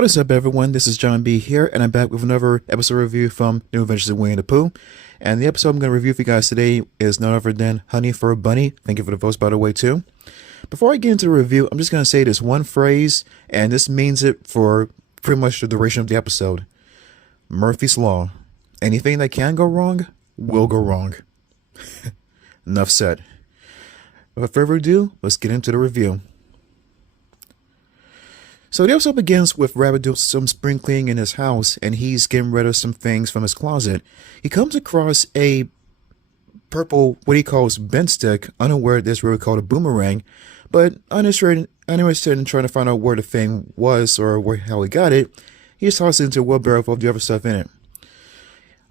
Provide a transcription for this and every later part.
What is up, everyone? This is John B here, and I'm back with another episode review from New Adventures of Winnie the Pooh. And the episode I'm going to review for you guys today is none other than Honey for a Bunny. Thank you for the votes, by the way, too. Before I get into the review, I'm just going to say this one phrase, and this means it for pretty much the duration of the episode. Murphy's Law. Anything that can go wrong will go wrong. Enough said. Without further ado, let's get into the review. So the episode begins with Rabbit doing some spring cleaning in his house, and he's getting rid of some things from his closet. He comes across a purple, what he calls bent stick, unaware that's really called a boomerang, but uninterested in trying to find out where the thing was or how he got it. He just tosses it into a wheelbarrow with all the other stuff in it.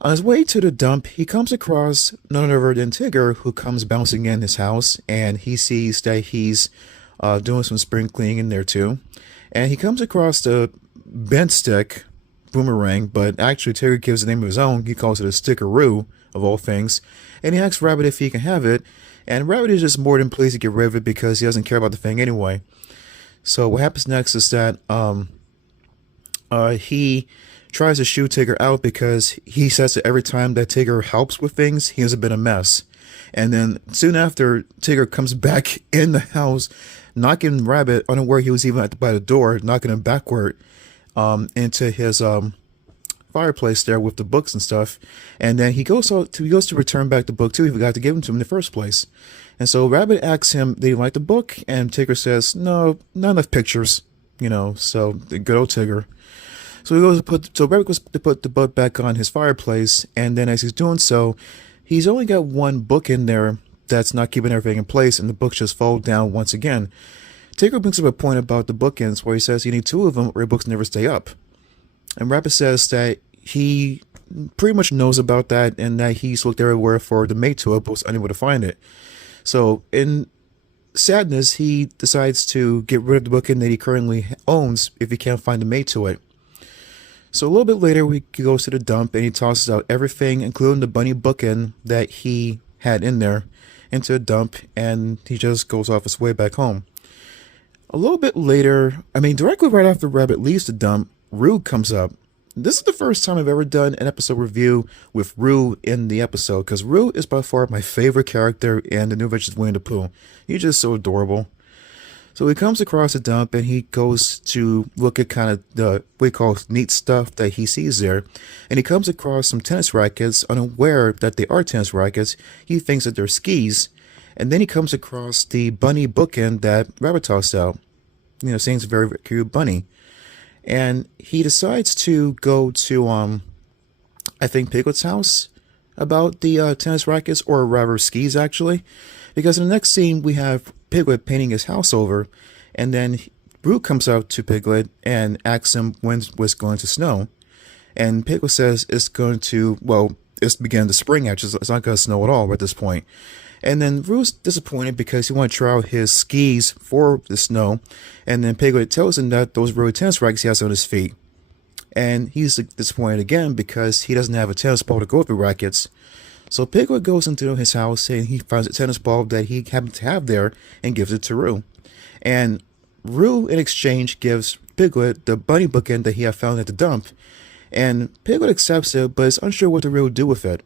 On his way to the dump, he comes across none other than Tigger, who comes bouncing in his house, and he sees that he's doing some spring cleaning in there too. And he comes across the bent stick boomerang, but actually Tigger gives the name of his own. He calls it a stickeroo, of all things. And he asks Rabbit if he can have it. And Rabbit is just more than pleased to get rid of it because he doesn't care about the thing anyway. So what happens next is that he tries to shoo Tigger out because he says that every time that Tigger helps with things, he has been a mess. And then soon after, Tigger comes back in the house, knocking Rabbit, unaware he was even by the door, knocking him backward into his fireplace there with the books and stuff. And then he goes to return back the book too. He forgot to give him to him in the first place. And so Rabbit asks him, "Do you like the book?" And Tigger says, "No, not enough pictures." So the good old Tigger. So Rabbit goes to put the book back on his fireplace, and then as he's doing so, he's only got one book in there that's not keeping everything in place, and the books just fall down once again. Tigger brings up a point about the bookends where he says you need two of them or your books never stay up. And Rabbit says that he pretty much knows about that and that he's looked everywhere for the mate to it but was unable to find it. So in sadness, he decides to get rid of the bookend that he currently owns if he can't find the mate to it. So a little bit later, he goes to the dump and he tosses out everything, including the bunny bookend that he had in there, into a dump, and he just goes off his way back home. A little bit later, directly right after Rabbit leaves the dump, Roo comes up. This is the first time I've ever done an episode review with Roo in the episode, because Roo is by far my favorite character in the New Adventures of Winnie the Pooh. He's just so adorable. So he comes across the dump and he goes to look at kind of the what we call neat stuff that he sees there. And he comes across some tennis rackets, unaware that they are tennis rackets. He thinks that they're skis. And then he comes across the bunny bookend that Rabbit tossed out. Saying it's a very, very cute bunny. And he decides to go to, I think, Piglet's house about the tennis rackets, or rather skis, actually. Because in the next scene, we have Piglet painting his house over, and then Roo comes out to Piglet and asks him when it's going to snow. And Piglet says it's beginning to spring, actually. It's not going to snow at all at this point. And then Roo's disappointed because he wants to try out his skis for the snow. And then Piglet tells him that those really tennis rackets he has on his feet. And he's disappointed again because he doesn't have a tennis ball to go with the rackets. So Piglet goes into his house and he finds a tennis ball that he happens to have there and gives it to Roo. And Roo, in exchange, gives Piglet the bunny bookend that he had found at the dump. And Piglet accepts it, but is unsure what to really do with it.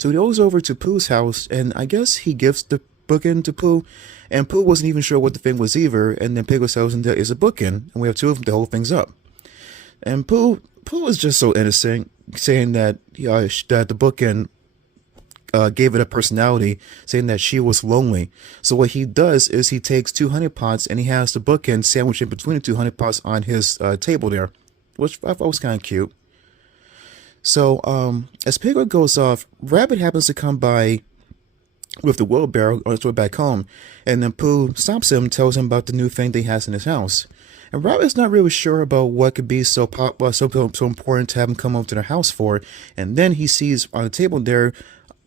So he goes over to Pooh's house, and I guess he gives the bookend to Pooh. And Pooh wasn't even sure what the thing was either. And then Piglet tells him that it's a bookend, and we have two of them to hold things up. And Pooh is just so innocent, saying that that the bookend gave it a personality, saying that she was lonely. So what he does is he takes two honey pots and he has the bookend sandwiched in between the two honey pots on his table there, which I thought was kind of cute. So as Piglet goes off, Rabbit happens to come by with the wheelbarrow on his way back home, and then Pooh stops him and tells him about the new thing that he has in his house. And Rabbit's not really sure about what could be so important to have him come over to their house for. And then he sees on the table there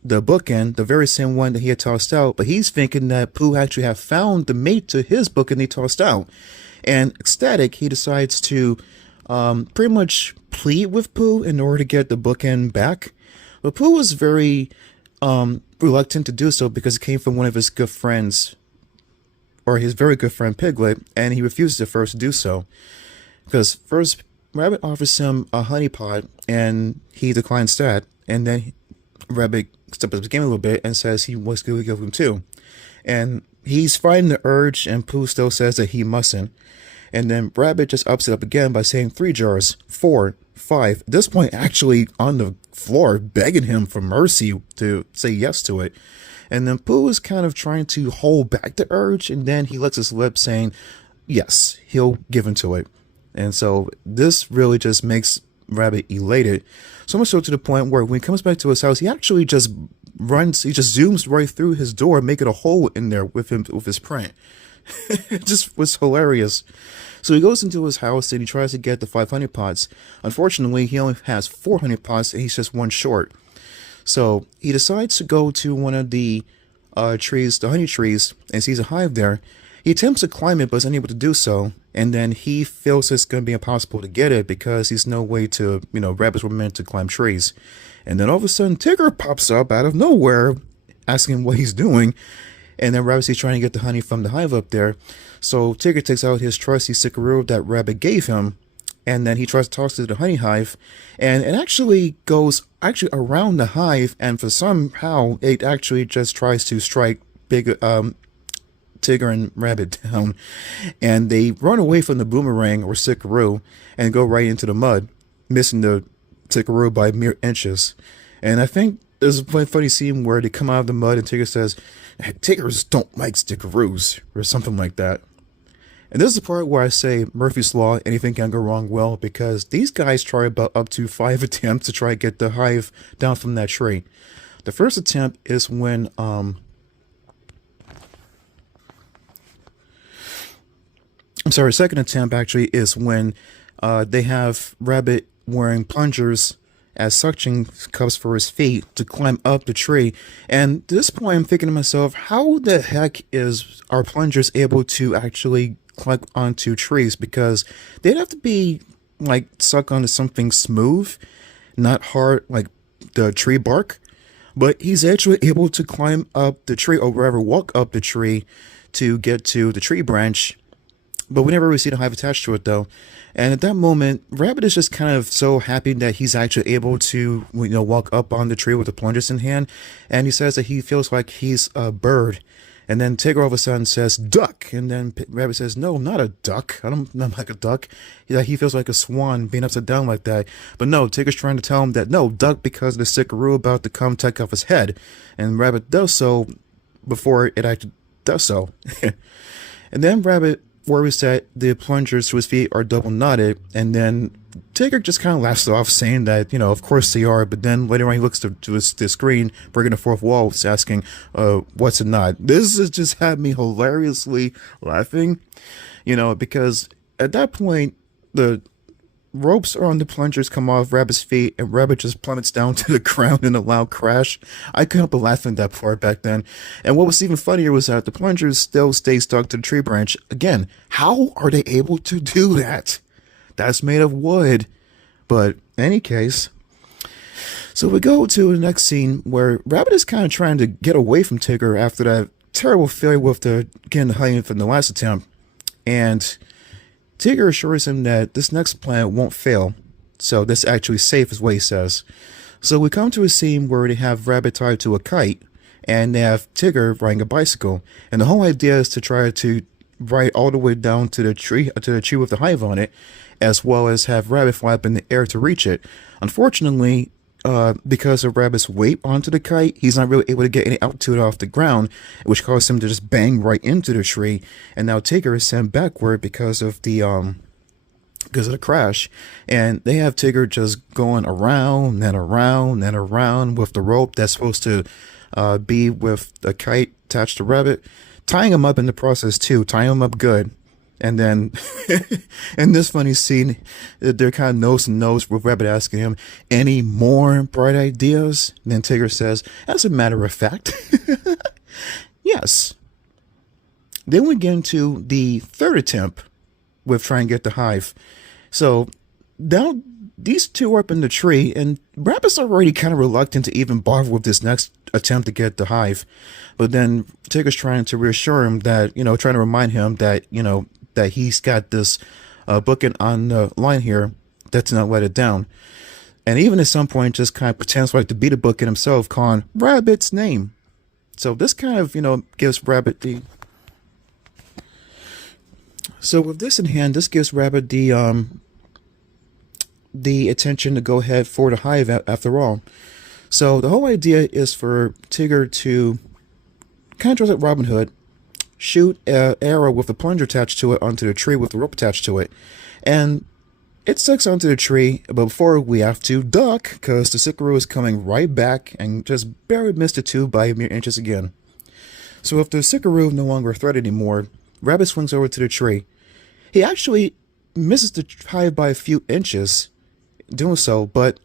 the bookend, the very same one that he had tossed out, but he's thinking that Pooh actually have found the mate to his bookend he tossed out. And ecstatic, he decides to pretty much plead with Pooh in order to get the bookend back. But Pooh was very reluctant to do so because it came from one of his good friends, or his very good friend Piglet, and he refuses at first to do so. Because first, Rabbit offers him a honey pot, and he declines that. And then Rabbit steps up his game a little bit and says he wants to give him two. And he's fighting the urge, and Pooh still says that he mustn't. And then Rabbit just ups it up again by saying 3 jars, 4, 5. At this point, actually on the floor, begging him for mercy to say yes to it. And then Pooh is kind of trying to hold back the urge, and then he licks his lips saying, yes, he'll give into it. And so this really just makes Rabbit elated. So much so to the point where when he comes back to his house, he actually just he just zooms right through his door, making a hole in there with his print. It just was hilarious. So he goes into his house and he tries to get the 5 honey pots. Unfortunately, he only has 4 honey pots and he's just one short. So he decides to go to one of the trees, the honey trees, and sees a hive there. He attempts to climb it but is unable to do so. And then he feels it's going to be impossible to get it because there's no way to, rabbits were meant to climb trees. And then all of a sudden, Tigger pops up out of nowhere, asking him what he's doing. And then Rabbit's trying to get the honey from the hive up there. So Tigger takes out his trusty stickeroo that Rabbit gave him. And then he tries to toss it to the honey hive. And it actually goes around the hive. And for somehow, it actually just tries to strike Tigger and Rabbit down, and they run away from the boomerang or stickeroo and go right into the mud, missing the stickeroo by mere inches. And I think there's a funny scene where they come out of the mud and Tigger says, "Tiggers don't like stickeroos," or something like that. And this is the part where I say Murphy's Law, anything can go wrong well, because these guys try about up to 5 attempts to try to get the hive down from that tree. The first attempt is when second attempt actually is when they have Rabbit wearing plungers as suction cups for his feet to climb up the tree. And at this point, I'm thinking to myself, how the heck are plungers able to actually climb onto trees? Because they'd have to be like stuck onto something smooth, not hard like the tree bark. But he's actually able to climb up the tree, or wherever, walk up the tree to get to the tree branch. But we never really see the hive attached to it, though. And at that moment, Rabbit is just kind of so happy that he's actually able to, walk up on the tree with the plungers in hand. And he says that he feels like he's a bird. And then Tigger all of a sudden says, "Duck." And then Rabbit says, "No, I'm not a duck. I'm not like a duck." He feels like a swan being upside down like that. But no, Tigger's trying to tell him that, no, duck, because the stickeroo about to come take off his head. And Rabbit does so before it actually does so. And then Rabbit worries that the plungers to his feet are double knotted, and then Tigger just kind of laughs it off, saying that, of course they are. But then later on he looks to the screen, breaking the fourth wall, asking, what's a knot? This has just had me hilariously laughing, because at that point, the ropes on the plungers come off Rabbit's feet, and Rabbit just plummets down to the ground in a loud crash. I couldn't help but laughing at that part back then. And what was even funnier was that the plungers still stay stuck to the tree branch. Again, how are they able to do that? That's made of wood. But in any case, so we go to the next scene where Rabbit is kind of trying to get away from Tigger after that terrible failure with getting the honey from the last attempt. And Tigger assures him that this next plan won't fail, so this actually safe is what he says. So we come to a scene where they have Rabbit tied to a kite, and they have Tigger riding a bicycle. And the whole idea is to try to ride all the way down to the tree with the hive on it, as well as have Rabbit fly up in the air to reach it. Unfortunately, because of Rabbit's weight onto the kite, he's not really able to get any altitude off the ground, which caused him to just bang right into the tree. And now Tigger is sent backward because of the crash. And they have Tigger just going around and around and around with the rope that's supposed to be with the kite attached to Rabbit, tying him up in the process too, tying him up good. And then in this funny scene, they're kind of nose to nose with Rabbit asking him, "Any more bright ideas?" And then Tigger says, "As a matter of fact, yes." Then we get into the third attempt with trying to get the hive. So now these two are up in the tree, and Rabbit's already kind of reluctant to even bother with this next attempt to get the hive. But then Tigger's trying to reassure him that, trying to remind him that, that he's got this booking on the line here that to not let it down. And even at some point just kind of pretends like to be the bookend himself, calling Rabbit's name. So this kind of, gives Rabbit the... So with this in hand, this gives Rabbit the attention to go ahead for the hive after all. So the whole idea is for Tigger to kind of dress like Robin Hood, shoot an arrow with a plunger attached to it onto the tree with the rope attached to it. And it sticks onto the tree, but before we have to duck, because the Sickaroo is coming right back and just barely missed the two by mere inches again. So if the Sickaroo no longer a threat anymore, Rabbit swings over to the tree. He actually misses the hive by a few inches doing so, but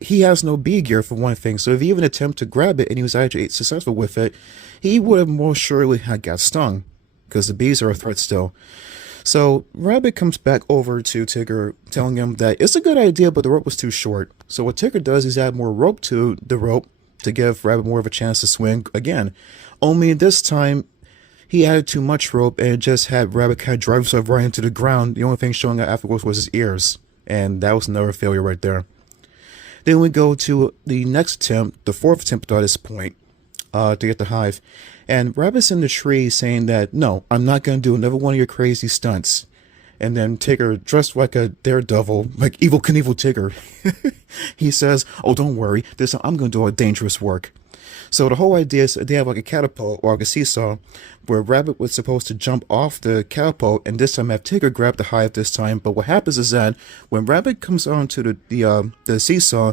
he has no bee gear for one thing, so if he even attempted to grab it and he was actually successful with it, he would have most surely had got stung, because the bees are a threat still. So Rabbit comes back over to Tigger, telling him that it's a good idea, but the rope was too short. So what Tigger does is add more rope to the rope to give Rabbit more of a chance to swing again. Only this time, he added too much rope and it just had Rabbit kind of drive himself right into the ground. The only thing showing up afterwards was his ears. And that was another failure right there. Then we go to the next attempt, the fourth attempt at this point, to get the hive. And Rabbit's in the tree saying that, no, I'm not going to do another one of your crazy stunts. And then Tigger, dressed like a daredevil, like Evel Knievel Tigger, he says, oh, don't worry, this time I'm going to do a dangerous work. So the whole idea is they have like a catapult or like a seesaw where Rabbit was supposed to jump off the catapult and this time have Tigger grab the hive this time. But what happens is that when Rabbit comes onto the seesaw,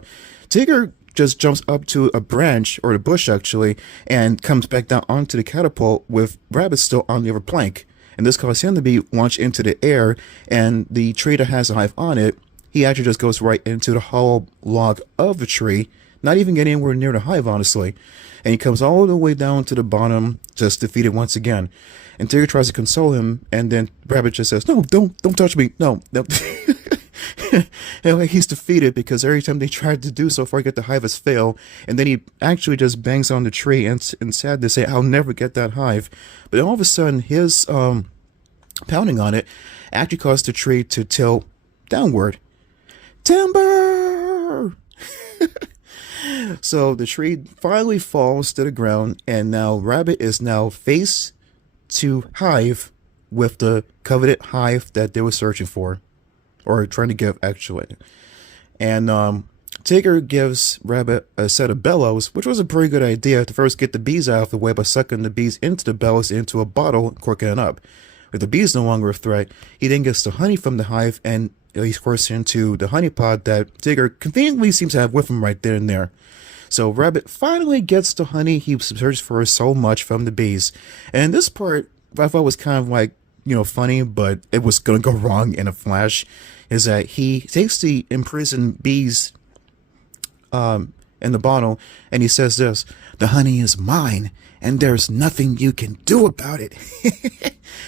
Tigger just jumps up to a branch, or the bush actually, and comes back down onto the catapult with Rabbit still on the other plank. And this causes him to be launched into the air, and the tree that has a hive on it, he actually just goes right into the hollow log of the tree, not even getting anywhere near the hive, honestly. And he comes all the way down to the bottom, just defeated once again. And Tigger tries to console him, and then Rabbit just says, no, don't touch me, no. And he's defeated because every time they tried to do so far, get the hive has failed, and then he actually just bangs on the tree and sad to say, I'll never get that hive. But all of a sudden, his pounding on it actually caused the tree to tilt downward. Timber! So the tree finally falls to the ground, and now Rabbit is now face to hive with the coveted hive that they were searching for. Or trying to give, actually. And Tigger gives Rabbit a set of bellows, which was a pretty good idea to first get the bees out of the way by sucking the bees into the bellows into a bottle and corking it up. With the bees no longer a threat, he then gets the honey from the hive and he's forced into the honey pod that Tigger conveniently seems to have with him right there and there. So Rabbit finally gets the honey he searched for so much from the bees. And this part I thought was kind of like, funny, but it was going to go wrong in a flash, is that he takes the imprisoned bees in the bottle and he says this, the honey is mine and there's nothing you can do about it.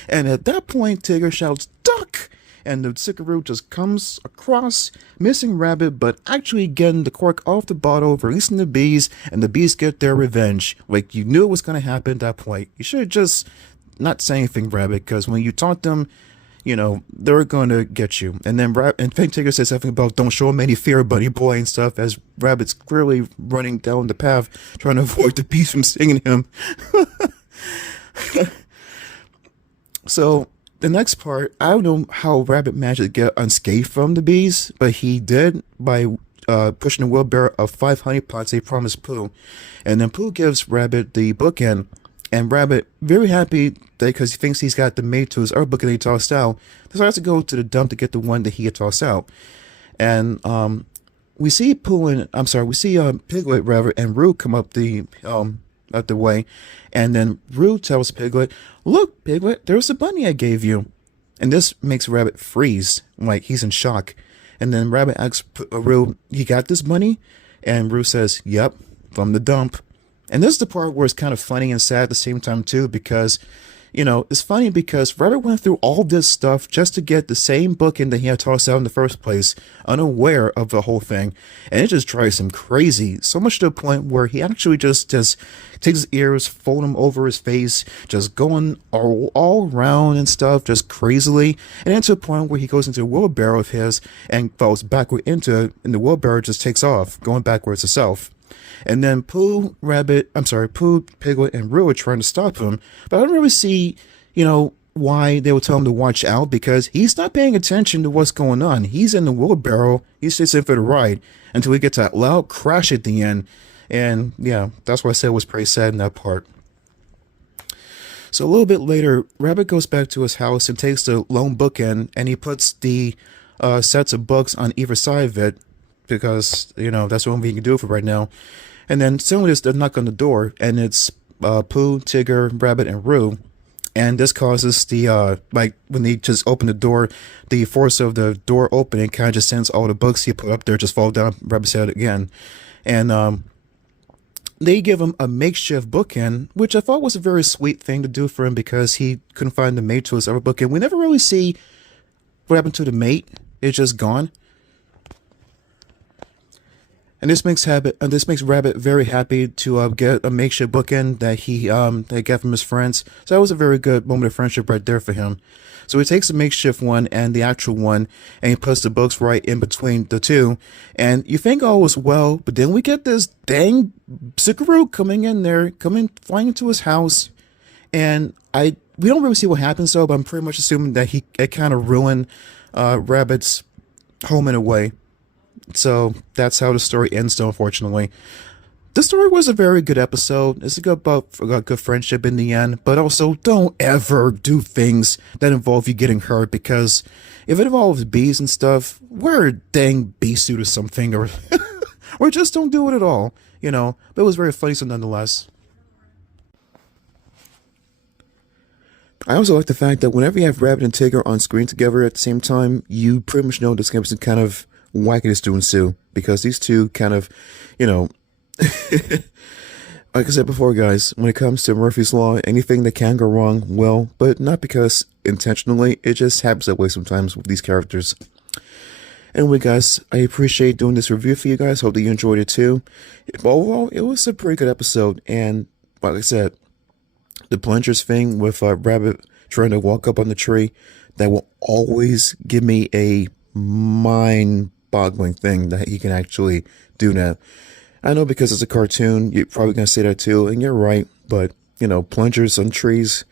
And at that point, Tigger shouts, duck! And the Sickaroo just comes across, missing Rabbit, but actually getting the cork off the bottle, releasing the bees, and the bees get their revenge. Like, you knew it was going to happen at that point. You should have just not say anything, Rabbit, because when you taunt them, they're going to get you. And then Tigger says something about don't show him any fear, buddy boy, and stuff, as Rabbit's clearly running down the path, trying to avoid the bees from stinging him. So, the next part, I don't know how Rabbit managed to get unscathed from the bees, but he did by pushing the wheelbarrow of 5 honey pots he promised Pooh. And then Pooh gives Rabbit the bookend, and Rabbit, very happy because he thinks he's got the mate to his other bookend that he tossed out, decides to go to the dump to get the one that he had tossed out. And we see Piglet and Roo come up the way, and then Roo tells Piglet, look, Piglet, there's the bunny I gave you. And this makes Rabbit freeze, like he's in shock. And then Rabbit asks Roo, you got this bunny? And Roo says, yep, from the dump. And this is the part where it's kind of funny and sad at the same time too, because It's funny because Rabbit went through all this stuff just to get the same bookend that he had tossed out in the first place, unaware of the whole thing. And it just drives him crazy, so much to the point where he actually just takes his ears, fold them over his face, just going all around and stuff, just crazily. And then to the point where he goes into a wheelbarrow of his and falls backward into it, and the wheelbarrow just takes off, going backwards itself. And then Pooh, Piglet, and Roo are trying to stop him. But I don't really see, why they would tell him to watch out, because he's not paying attention to what's going on. He's in the wheelbarrow. He's just in for the ride until he gets that loud crash at the end. And yeah, that's why I said it was pretty sad in that part. So a little bit later, Rabbit goes back to his house and takes the lone bookend, and he puts the sets of books on either side of it, because, that's the only thing he can do for right now. And then suddenly there's a knock on the door, and it's Pooh, Tigger, Rabbit, and Roo. And this causes the, when they just open the door, the force of the door opening kind of just sends all the books he put up there just fall down Rabbit's head again. And they give him a makeshift bookend, which I thought was a very sweet thing to do for him, because he couldn't find the mate to his other bookend. We never really see what happened to the mate. It's just gone. And this makes Rabbit very happy to get a makeshift bookend that he got from his friends. So that was a very good moment of friendship right there for him. So he takes the makeshift one and the actual one, and he puts the books right in between the two. And you think all was well, but then we get this dang Sickaroo flying into his house, and we don't really see what happens though, but I'm pretty much assuming that it kind of ruined Rabbit's home in a way. So that's how the story ends, though, unfortunately. The story was a very good episode. It's about good friendship in the end, but also don't ever do things that involve you getting hurt, because if it involves bees and stuff, wear a dang bee suit or something, or or just don't do it at all, But it was very funny, so nonetheless. I also like the fact that whenever you have Rabbit and Tigger on screen together at the same time, you pretty much know there's going to be some kind of wackiness to ensue, because these two kind of, like I said before, guys, when it comes to Murphy's Law, anything that can go wrong will, but not because intentionally. It just happens that way sometimes with these characters. Anyway, guys, I appreciate doing this review for you guys. Hope that you enjoyed it too. Overall, it was a pretty good episode, and like I said, the plungers thing with Rabbit trying to walk up on the tree, that will always give me a mind-boggling thing that he can actually do that. I know because it's a cartoon, you're probably going to say that too, and you're right, but, plungers on trees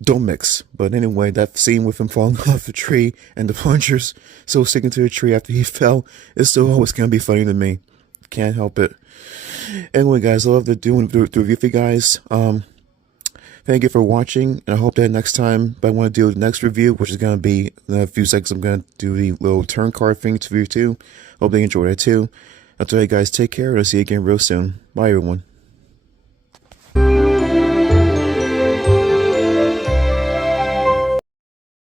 don't mix. But anyway, that scene with him falling off the tree and the plungers still sticking to the tree after he fell is still always going to be funny to me. Can't help it. Anyway, guys, I love to do the review for you guys. Thank you for watching, and I hope that next time I want to do the next review, which is going to be in a few seconds, I'm going to do the little turn card thing to review too. Hope they enjoyed it too. I'll tell you guys, take care, and I'll see you again real soon. Bye, everyone.